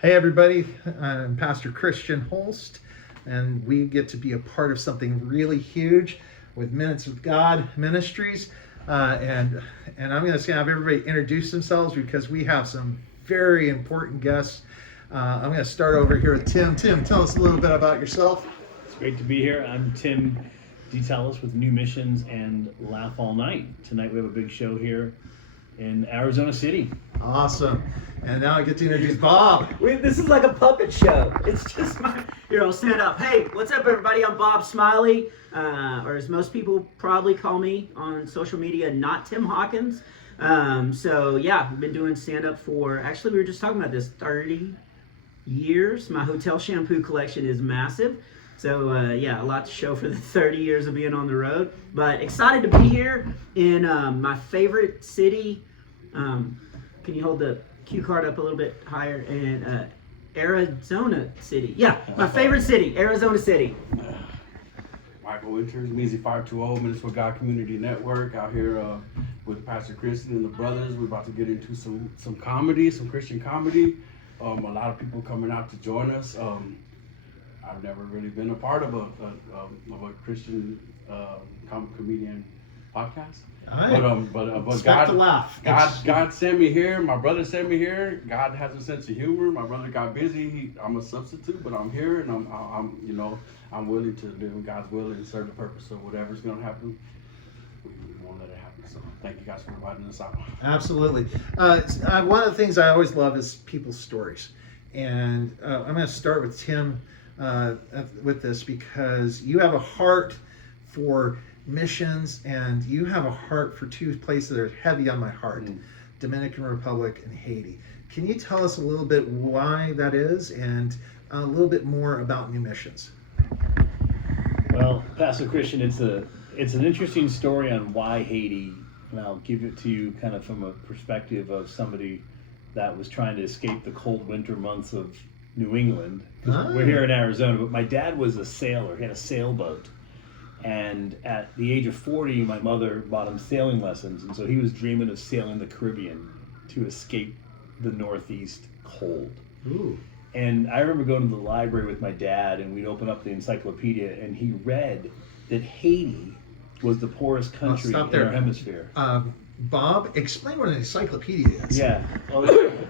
Hey everybody, I'm Pastor Christian Holst, and we get to be a part of something really huge with Minutes with God Ministries. And I'm going to have everybody introduce themselves because we have some very important guests. I'm going to start over here with Tim. Tim, tell us a little bit about yourself. It's great to be here. I'm Tim DeTellis with New Missions and Laugh All Night. Tonight we have a big show here in Arizona City. Awesome. And now I get to introduce Bob. This is like a puppet show. It's just my, stand up. Hey, what's up, everybody? I'm Bob Smiley, or as most people probably call me on social media, not Tim Hawkins. So yeah, I've been doing stand up for, actually we were just talking about this, 30 years. My hotel shampoo collection is massive. So yeah, a lot to show for the 30 years of being on the road. But excited to be here in my favorite city. Can you hold the cue card up a little bit higher? And Arizona City. Yeah, my favorite city, Arizona City. Michael Winters, Measy 520, Minutes with God Community Network, out here with Pastor Christian and the brothers. We're about to get into some comedy, some Christian comedy. A lot of people coming out to join us. I've never really been a part of a Christian comedian podcast. But God sent me here. My brother sent me here. God has a sense of humor. My brother got busy. I'm a substitute, but I'm here, and I'm willing to live in God's will and serve the purpose. So whatever's going to happen, we won't let it happen. So thank you guys for inviting us out. Absolutely. One of the things I always love is people's stories, and I'm going to start with Tim with this because you have a heart for missions, and you have a heart for two places that are heavy on my heart, Dominican Republic and Haiti. Can you tell us a little bit why that is and a little bit more about New Missions? Well, Pastor Christian, it's an interesting story on why Haiti, and I'll give it to you kind of from a perspective of somebody that was trying to escape the cold winter months of New England. We're here in Arizona, but my dad was a sailor. He had a sailboat. And at the age of 40, my mother bought him sailing lessons, and so he was dreaming of sailing the Caribbean to escape the Northeast cold. Ooh. And I remember going to the library with my dad, and we'd open up the encyclopedia, and he read that Haiti was the poorest country in our hemisphere. Bob, explain what an encyclopedia is. Yeah.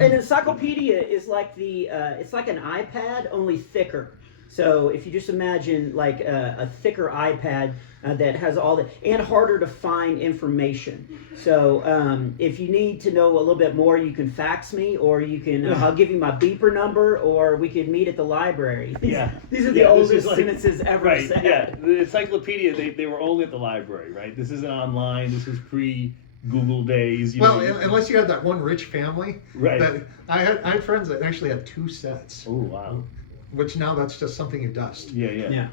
An encyclopedia is like it's like an iPad, only thicker. So if you just imagine like a thicker iPad that has all the, and harder to find information. So if you need to know a little bit more, you can fax me, or you can, I'll give you my beeper number, or we could meet at the library. These are the oldest sentences ever said. Yeah, the encyclopedia, they were only at the library, right? This isn't online, this is pre-Google days. Unless you had that one rich family. Right. That I had friends that actually had two sets. Oh, wow. Which now that's just something you dust. Yeah.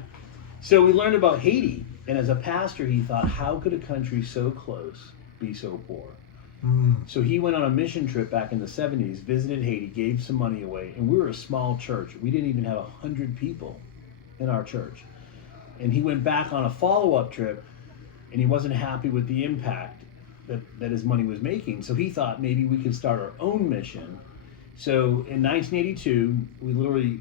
So we learned about Haiti, and as a pastor, he thought, how could a country so close be so poor? So he went on a mission trip back in the 70s, visited Haiti, gave some money away, and we were a small church. We didn't even have 100 people in our church. And he went back on a follow-up trip, and he wasn't happy with the impact that his money was making. So he thought maybe we could start our own mission. So in 1982, we literally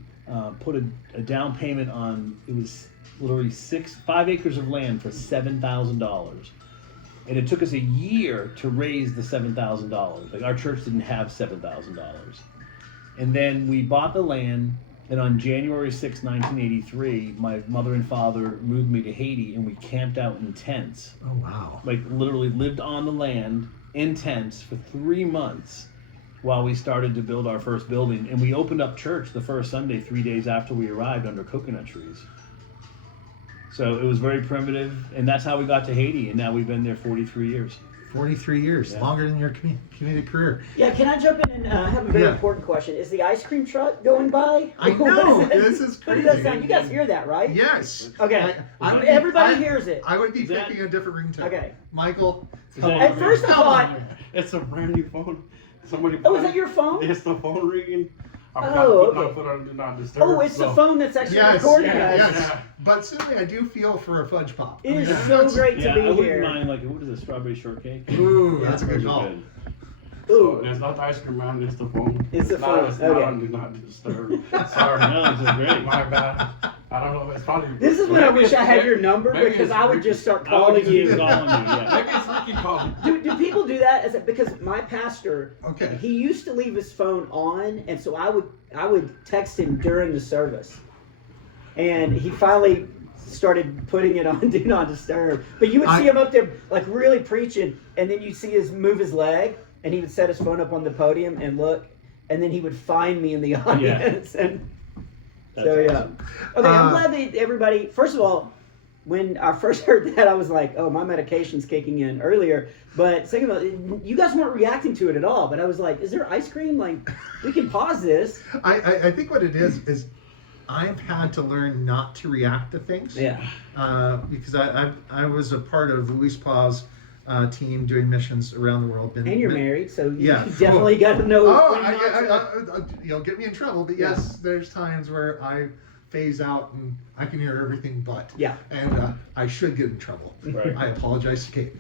put a down payment on, it was literally 5 acres of land for $7,000. And it took us a year to raise the $7,000. Like, our church didn't have $7,000. And then we bought the land, and on January 6, 1983, my mother and father moved me to Haiti, and we camped out in tents. Oh, wow. Like, literally lived on the land in tents for 3 months while we started to build our first building. And we opened up church the first Sunday 3 days after we arrived under coconut trees. So it was very primitive, and that's how we got to Haiti, and now we've been there 43 years. 43 years, longer than your community career. Yeah, can I jump in and have a very important question? Is the ice cream truck going by? I know, this is crazy. What does that sound? You guys hear that, right? Yes. Okay, everybody hears it. I would be picking a different ringtone. Okay. Michael. At first I thought... It's a brand new phone. Somebody. Oh, is that your phone? It's the phone ringing. Okay. On Do Not Disturb. Oh, it's the phone that's actually recording us. Yes. But certainly I do feel for a fudge pop. It is so great to be I wouldn't here. mind, like, what is it, strawberry shortcake? Ooh, that's a good Those are call. good. So it's not the ice cream man, it's the phone. It's the phone, It's okay. not on Do Not Disturb. Sorry. No, it's great. My bad. I don't know. It's probably. This is when I maybe wish I it's- had your number maybe because it's I would Ricky. just start I would calling just keep you. calling you, yeah. Maybe it's Ricky calling. Do people do that? Because my pastor, Okay. he used to leave his phone on, and so I would text him during the service, and he finally started putting it on Do Not Disturb. But you would see him up there like really preaching, and then you'd see move his leg, and he would set his phone up on the podium and look, and then he would find me in the audience, and That's so yeah. awesome. Okay, I'm glad that everybody. First of all, when I first heard that, I was like, "Oh, my medication's kicking in earlier." But second of all, you guys weren't reacting to it at all. But I was like, "Is there ice cream? Like, we can pause this." I think what it is I've had to learn not to react to things. Yeah. Because I was a part of Luis Pa's team doing missions around the world. And you're married, so you Yeah. definitely got to know. Oh, when not to- you'll get me in trouble, but yes, there's times where I phase out and I can hear everything but. Yeah. And I should get in trouble. Right. I apologize to Kate.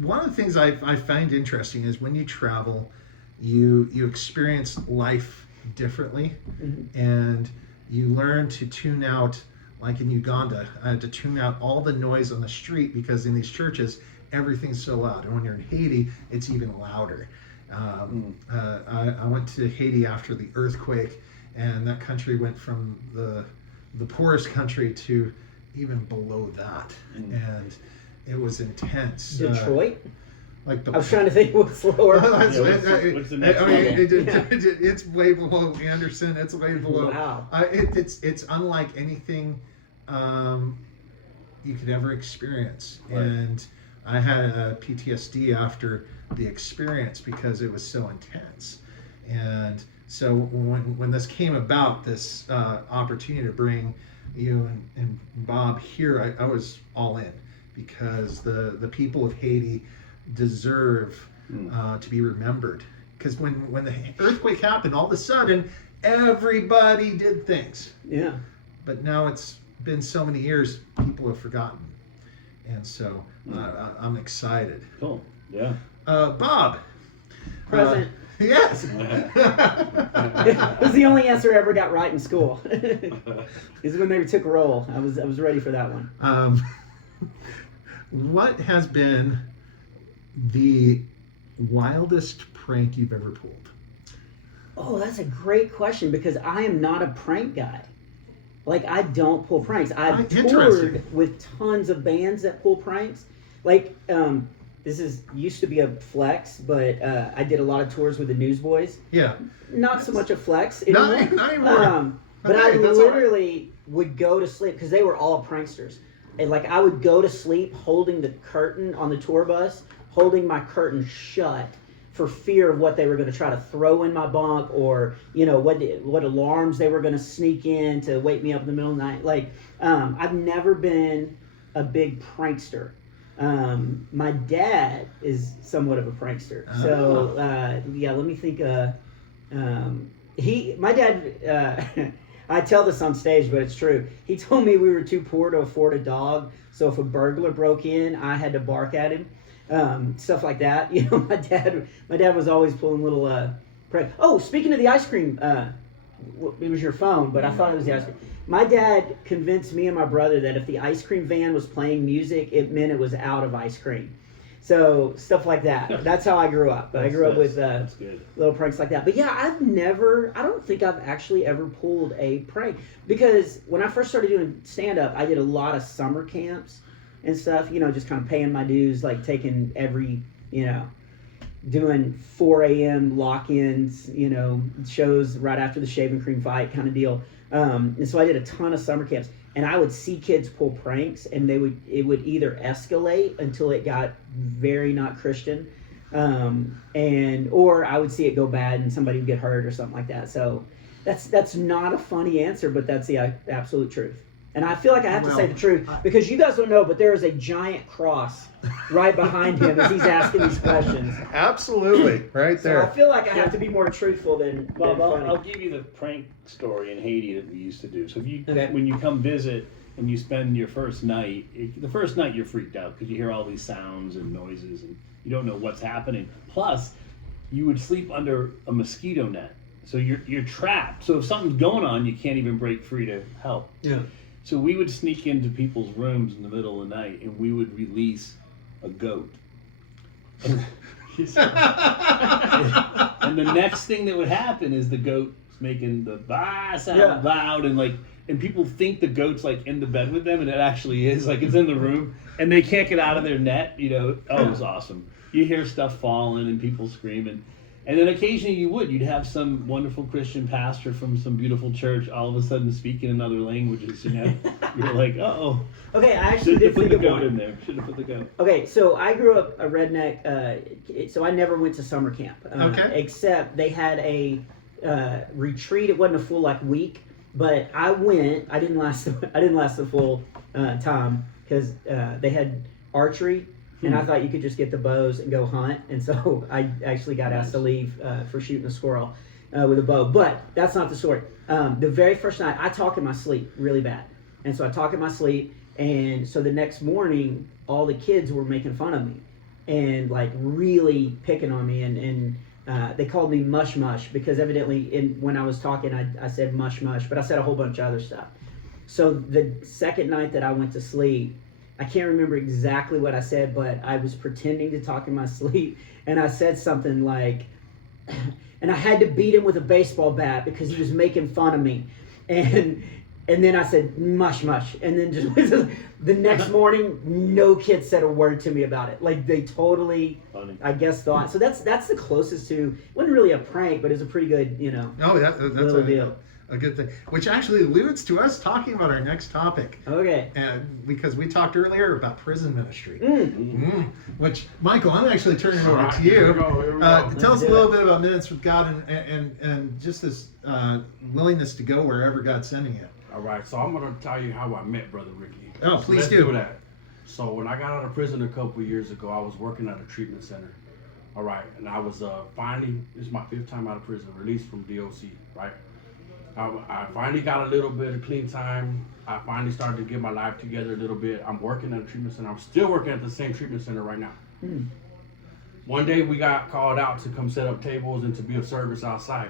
One of the things I find interesting is when you travel, you experience life differently, and you learn to tune out. Like in Uganda, I had to tune out all the noise on the street because in these churches, everything's so loud. And when you're in Haiti, it's even louder. I went to Haiti after the earthquake, and that country went from the poorest country to even below that. And it was intense. Detroit. Like the I was trying to think what's lower. what's the next I mean, level? it's way below Anderson. It's way below. Wow. It's unlike anything you could ever experience. Right. And I had PTSD after the experience because it was so intense. And so when this came about, this opportunity to bring you and Bob here, I was all in because the people of Haiti deserve to be remembered. Because when the earthquake happened, all of a sudden everybody did things. Yeah. But now it's been so many years, people have forgotten. And so I'm excited. Cool. Yeah. Bob. Present. Yes. It was the only answer I ever got right in school. Is when they took roll. I was ready for that one. What has been the wildest prank you've ever pulled? Oh, that's a great question because I am not a prank guy. Like, I don't pull pranks. I've Interesting. toured with tons of bands that pull pranks. Like, this used to be a flex, but I did a lot of tours with the Newsboys. Yeah. Not so much a flex anymore. Not anymore. But Okay, I that's all right. literally would go to sleep because they were all pranksters. And like, I would go to sleep holding the curtain on the tour bus, holding my curtain shut for fear of what they were going to try to throw in my bunk, or what alarms they were going to sneak in to wake me up in the middle of the night. Like, I've never been a big prankster. My dad is somewhat of a prankster. So yeah, let me think. My dad. I tell this on stage, but it's true. He told me we were too poor to afford a dog, so if a burglar broke in, I had to bark at him. Stuff like that. My dad was always pulling little prank. Oh, speaking of the ice cream, it was your phone, but I thought it was the ice cream. My dad convinced me and my brother that if the ice cream van was playing music, it meant it was out of ice cream. So stuff like that. That's how I grew up. I grew up with that's good. little pranks like that. But yeah, I don't think I've actually ever pulled a prank, because when I first started doing stand-up, I did a lot of summer camps and stuff, just kind of paying my dues, like taking every, doing 4 a.m. lock-ins, shows right after the shaving cream fight kind of deal. And so I did a ton of summer camps, and I would see kids pull pranks, and it would either escalate until it got very not Christian, or I would see it go bad and somebody would get hurt or something like that. So that's not a funny answer, but that's the absolute truth. And I feel like I have to say the truth because you guys don't know, but there is a giant cross right behind him as he's asking these questions. Absolutely. Right So there. I feel like I have to be more truthful than Bob, funny. I'll give you the prank story in Haiti that we used to do. So Okay. when you come visit and you spend your first night, the first night you're freaked out because you hear all these sounds and noises, and You don't know what's happening. Plus, you would sleep under a mosquito net. So you're trapped. So if something's going on, you can't even break free to help. Yeah. So we would sneak into people's rooms in the middle of the night, and we would release a goat. And the next thing that would happen is the goat's making the bah sound loud, and people think the goat's like in the bed with them, and it actually is, like it's in the room, and they can't get out of their net. Oh, it was awesome. You hear stuff falling and people screaming. And then occasionally you'd have some wonderful Christian pastor from some beautiful church all of a sudden speaking in other languages, You're like, uh-oh. Okay, I actually Should did have put think the of goat one. in there. Should have put the goat. Okay, so I grew up a redneck, so I never went to summer camp. Except they had a retreat. It wasn't a full week, but I went. I didn't last the full time because they had archery. And I thought you could just get the bows and go hunt. And so I actually got asked to leave for shooting a squirrel with a bow. But that's not the story. The very first night, I talk in my sleep really bad. And so I talk in my sleep. And so the next morning, all the kids were making fun of me and really picking on me. And they called me Mush Mush because evidently when I was talking, I said Mush Mush. But I said a whole bunch of other stuff. So the second night that I went to sleep, I can't remember exactly what I said, but I was pretending to talk in my sleep, and I said something like, and I had to beat him with a baseball bat because he was making fun of me, and then I said mush mush, and then just the next morning, no kid said a word to me about it. They totally, Funny. I guess, thought. So that's the closest to. It wasn't really a prank, but it was a pretty good, Oh, that's little deal. A good thing, which actually alludes to us talking about our next topic. Okay. And because we talked earlier about prison ministry, which Michael, I'm actually turning it over to you. Here we go. Tell us a little bit about Minutes with God and just this willingness to go wherever God's sending you. All right, so I'm going to tell you how I met Brother Ricky. Oh, So please let's do. that. So when I got out of prison a couple of years ago, I was working at a treatment center. All right, and I was finally, this is my 5th time out of prison, released from DOC, right? I finally got a little bit of clean time. I finally started to get my life together a little bit. I'm working at a treatment center. I'm still working at the same treatment center right now. One day we got called out to come set up tables and to be of service outside.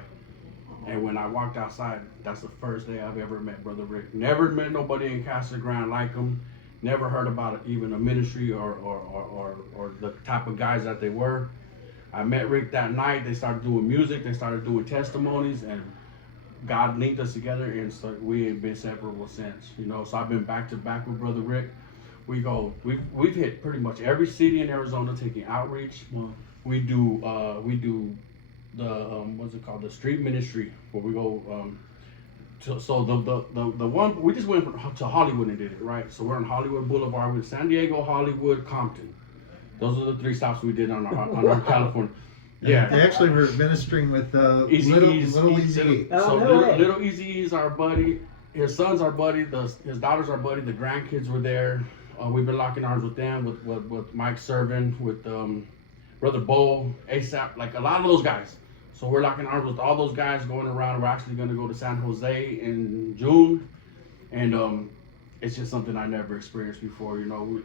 And when I walked outside, that's the first day I've ever met Brother Rick. Never met nobody in Casa Grande like him. Never heard about even a ministry or the type of guys that they were. I met Rick that night. They started doing music. They started doing testimonies, and God linked us together, and so we ain't been separable since. So I've been back to back with Brother Rick. We've hit pretty much every city in Arizona taking outreach. We do the what's it called, the street ministry, where we go. So the one we just went to Hollywood and did it, right? So we're on Hollywood Boulevard with San Diego, Hollywood, Compton. Those are the 3 stops we did on our California. Yeah. They actually were ministering with little Easy. Oh, no way. Little Easy is our buddy. His son's our buddy. His daughter's our buddy. The grandkids were there. We've been locking arms with them, with Mike Servin, with Brother Bo, ASAP, a lot of those guys. So we're locking arms with all those guys going around. We're actually going to go to San Jose in June, and it's just something I never experienced before.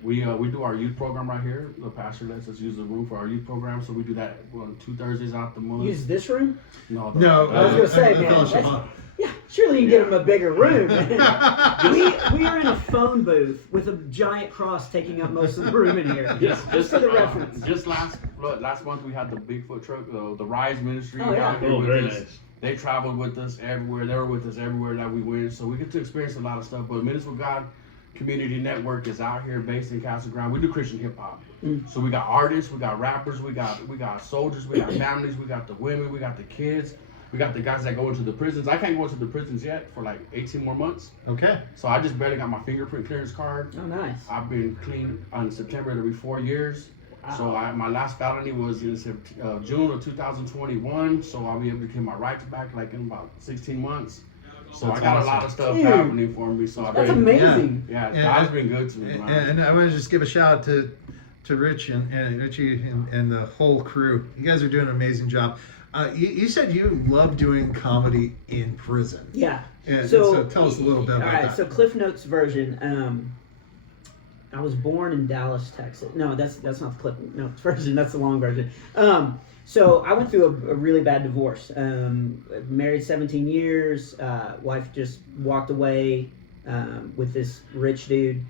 We do our youth program right here. The pastor lets us use the room for our youth program, so we do that on 2 Thursdays out the month. Use this room? No, I was gonna say, the man. fellowship hall. Yeah, surely you can get them a bigger room. we are in a phone booth with a giant cross taking up most of the room in here. Just for the reference. Just last month we had the Bigfoot truck, the Rise Ministry. Oh, yeah. out here Oh, with very us. nice. They traveled with us everywhere. They were with us everywhere that we went. So we get to experience a lot of stuff. But Minutes with God Community Network is out here based in Casa Grande. We do Christian hip hop. So we got artists, we got rappers, we got soldiers, we got families, we got the women, we got the kids. We got the guys that go into the prisons. I can't go into the prisons yet for 18 more months. Okay. So I just barely got my fingerprint clearance card. Oh, nice. I've been clean on September. It'll be 4 years. Wow. So my last felony was in June of 2021. So I'll be able to get my rights back in about 16 months. So That's I got awesome. a lot of stuff Dude, happening for me. So That's amazing. Yeah, And God's been good to me, man. And I want to just give a shout out to Rich and Richie and the whole crew. You guys are doing an amazing job. You said you love doing comedy in prison. Yeah. And so tell us a little bit about all right, that. so Cliff Notes version. I was born in Dallas, Texas. No, that's not the clip. No, it's version. That's the long version. So I went through a really bad divorce. Married 17 years. Wife just walked away with this rich dude,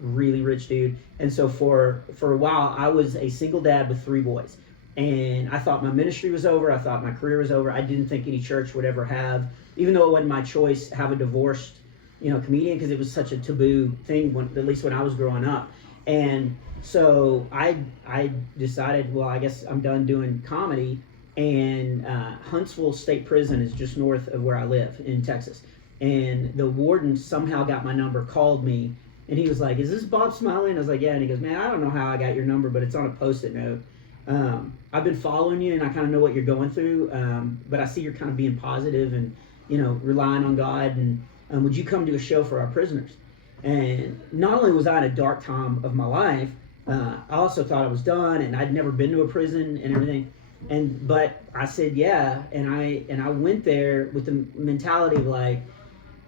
really rich dude. And so for a while, I was a single dad with 3 boys. And I thought my ministry was over. I thought my career was over. I didn't think any church would ever have, even though it wasn't my choice, have a divorced, comedian, because it was such a taboo thing, at least when I was growing up. And so I decided, well, I guess I'm done doing comedy. And Huntsville State Prison is just north of where I live in Texas. And the warden somehow got my number, called me, and he was like, "Is this Bob Smiley?" And I was like, "Yeah." And he goes, "Man, I don't know how I got your number, but it's on a Post-it note. I've been following you, and I kind of know what you're going through, but I see you're kind of being positive and, relying on God, and would you come to a show for our prisoners?" And not only was I in a dark time of my life, I also thought I was done, and I'd never been to a prison and everything. But I said yeah, and I went there with the mentality of like,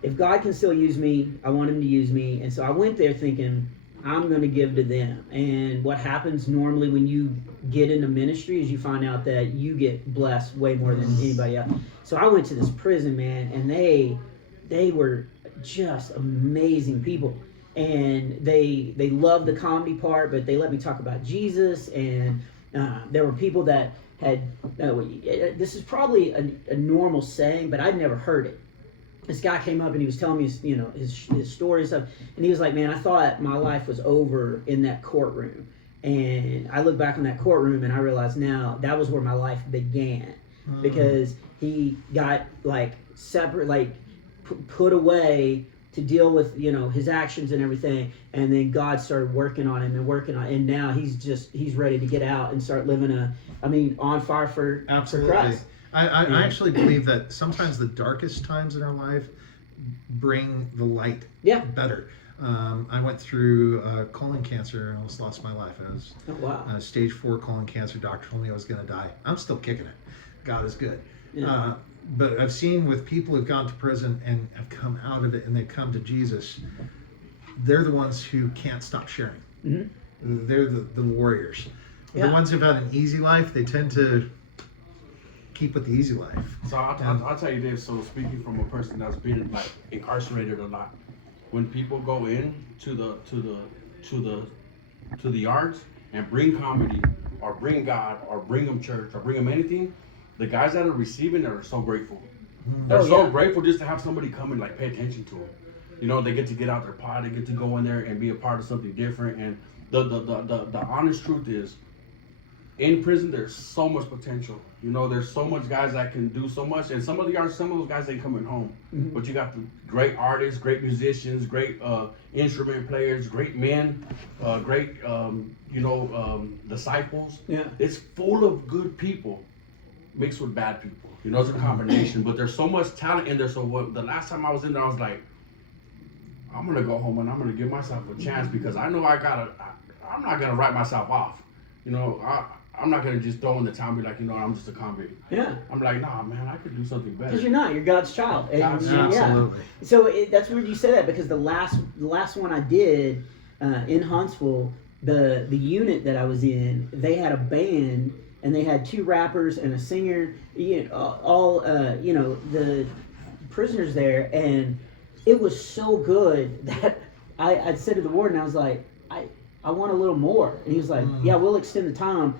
if God can still use me, I want him to use me. And so I went there thinking, I'm going to give to them. And what happens normally when you get into ministry is you find out that you get blessed way more than anybody else. So I went to this prison, man, and they were just amazing people. And they loved the comedy part, but they let me talk about Jesus. And there were people that had, this is probably a normal saying, but I'd never heard it. This guy came up and he was telling me his story and stuff, and he was like, "Man, I thought my life was over in that courtroom." And I look back on that courtroom and I realize now that was where my life began, because he got separate, put away to deal with his actions and everything, and then God started working on him, and now he's ready to get out and start living on fire for Christ. I actually believe that sometimes the darkest times in our life bring the light better. I went through colon cancer and almost lost my life. I was stage 4 colon cancer. Doctor told me I was going to die. I'm still kicking it. God is good. Yeah. But I've seen with people who've gone to prison and have come out of it and they've come to Jesus, they're the ones who can't stop sharing. Mm-hmm. They're the warriors. Yeah. The ones who've had an easy life, they tend to keep with the easy life. So I'll tell you this. So speaking from a person that's been incarcerated a lot, when people go in to the arts and bring comedy or bring God or bring them church or bring them anything, the guys that are receiving it are so grateful. They're so grateful just to have somebody come and pay attention to them. They get to get out their pod, they get to go in there and be a part of something different. And the honest truth is, in prison, there's so much potential. There's so much guys that can do so much, and some of those guys ain't coming home. Mm-hmm. But you got the great artists, great musicians, great instrument players, great men, great disciples. Yeah, it's full of good people mixed with bad people. It's a combination. But there's so much talent in there. So the last time I was in there, I was like, I'm gonna go home and I'm gonna give myself a chance, because I know I'm not gonna write myself off. I'm not going to just throw in the towel and be like, I'm just a convict. Yeah. I'm like, nah, man, I could do something better. Because you're not. You're God's child. Absolutely. Yeah. So that's weird you say that, because the last one I did in Huntsville, the unit that I was in, they had a band, and they had 2 rappers and a singer, all the prisoners there, and it was so good that I said to the warden, I was like, I want a little more. And he was like, yeah, we'll extend the time.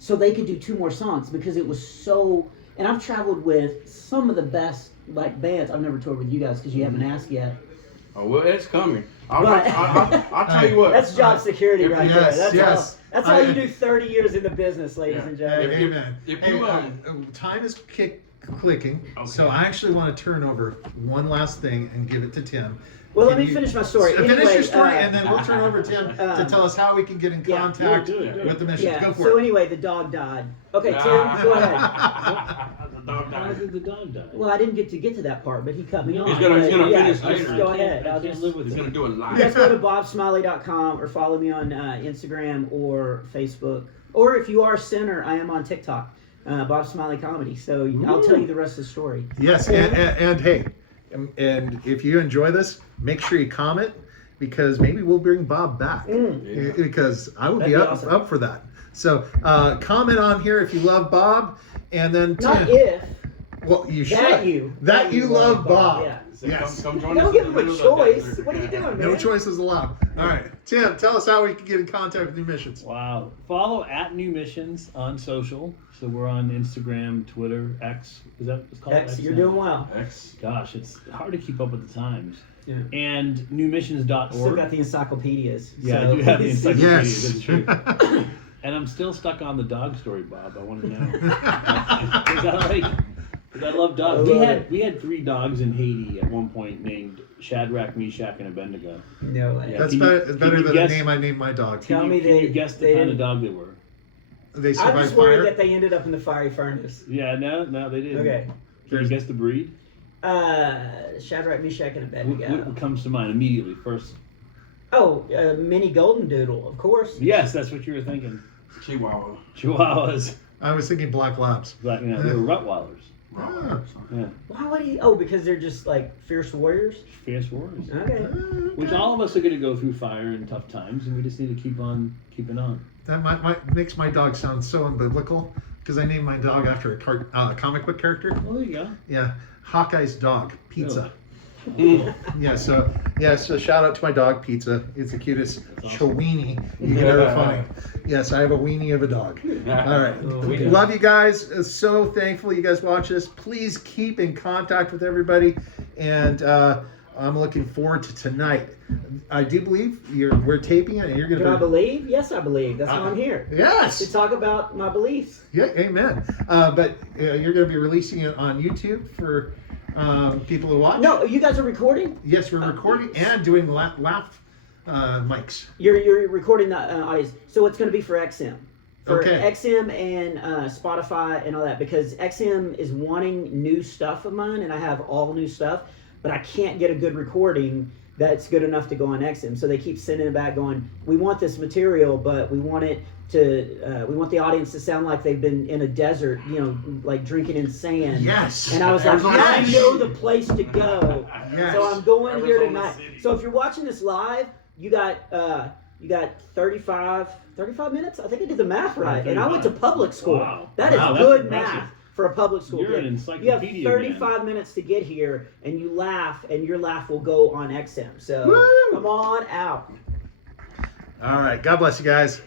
So they could do 2 more songs, because it was so. And I've traveled with some of the best bands. I've never toured with you guys because you haven't asked yet. Oh well, it's coming. I'll tell you what. That's job security right there. That's how you do 30 years in the business, ladies and gentlemen. Amen. Time is clicking, so I actually want to turn over one last thing and give it to Tim. Well, let me finish my story. Finish your story, and then we'll turn over to Tim to tell us how we can get in contact with the mission. Go for it. So anyway, the dog died. Okay, Tim, go ahead. The dog died. How did the dog die? Well, I didn't get to that part, but he cut me off. He's gonna finish later. Go ahead. He's gonna do it live. You guys go to bobsmiley.com or follow me on Instagram or Facebook. Or if you are a sinner, I am on TikTok, Bob Smiley Comedy. So I'll tell you the rest of the story. Yes, and hey, and if you enjoy this, make sure you comment because maybe we'll bring Bob back because I would be That'd be up, awesome. up for that. So comment on here if you love Bob, and then Not if. well, you should. That you love Bob. Yeah. So Yes. come join Don't us give in him a the middle of the choice. desert. What are you doing, man? No choices allowed. All right, Tim, tell us how we can get in contact with New Missions. Wow. Follow at New Missions on social. So we're on Instagram, Twitter, X. Is that what's called? X, you're now? doing well. X. Gosh, it's hard to keep up with the times. Yeah. And newmissions.org. Still got the encyclopedias. Yeah, so- I do have the encyclopedia. Yes. That's true. And I'm still stuck on the dog story, Bob. I want to know. Because I love dogs. We had 3 dogs in Haiti at one point named Shadrach, Meshach, and Abednego. No way. Yeah. That's Can better, you than guess- the name I named my dog. Tell me Can you they- guess the they kind of didn't- dog they were? They I'm survived just worried fire. that they ended up in the fiery furnace. Yeah, no, they didn't. Okay. Can you guess the breed? Shadrach, Meshach, and What Abednego. comes to mind immediately first? Oh, mini golden doodle, of course. Yes, that's what you were thinking. Chihuahua. Chihuahuas. I was thinking Black Labs. But, they were Rottweilers. Ah. Yeah. Why would he? Oh, because they're just like fierce warriors. Fierce warriors. Okay. Which all of us are going to go through fire and tough times, and we just need to keep on keeping on. That makes my dog sound so unbiblical because I named my dog after a comic book character. Well, there you go. Yeah, Hawkeye's dog, Pizza. Yeah, so shout out to my dog, Pizza. It's the cutest Chowini you could ever find. Yes, I have a weenie of a dog. All right, we do. love you guys. So thankful you guys watch this. Please keep in contact with everybody, and I'm looking forward to tonight. I do believe we're taping it, and you're going Do I to. believe? Yes, I believe. That's why I'm here. To Yes. talk about my beliefs. Yeah. Amen. But you're going to be releasing it on YouTube for people to watch. No, you guys are recording? Yes, we're recording and doing laugh mics. You're recording the audience. So it's going to be for XM. For Okay. XM and Spotify and all that, because XM is wanting new stuff of mine, and I have all new stuff, but I can't get a good recording that's good enough to go on XM. So they keep sending it back going, we want this material, but we want it to, we want the audience to sound like they've been in a desert, like drinking in sand. Yes. And I was like, Arizona I City. know the place to go. Yes. So I'm going here Arizona tonight. City. So if you're watching this live, you got 35 minutes. I think I did the math right. And I went to public school. Wow. That is Wow, that's good impressive. math for a public school You're kid. an You have encyclopedia, 35 minutes to get here, and you laugh, and your laugh will go on XM. So Woo! come on out. All right. God bless you guys.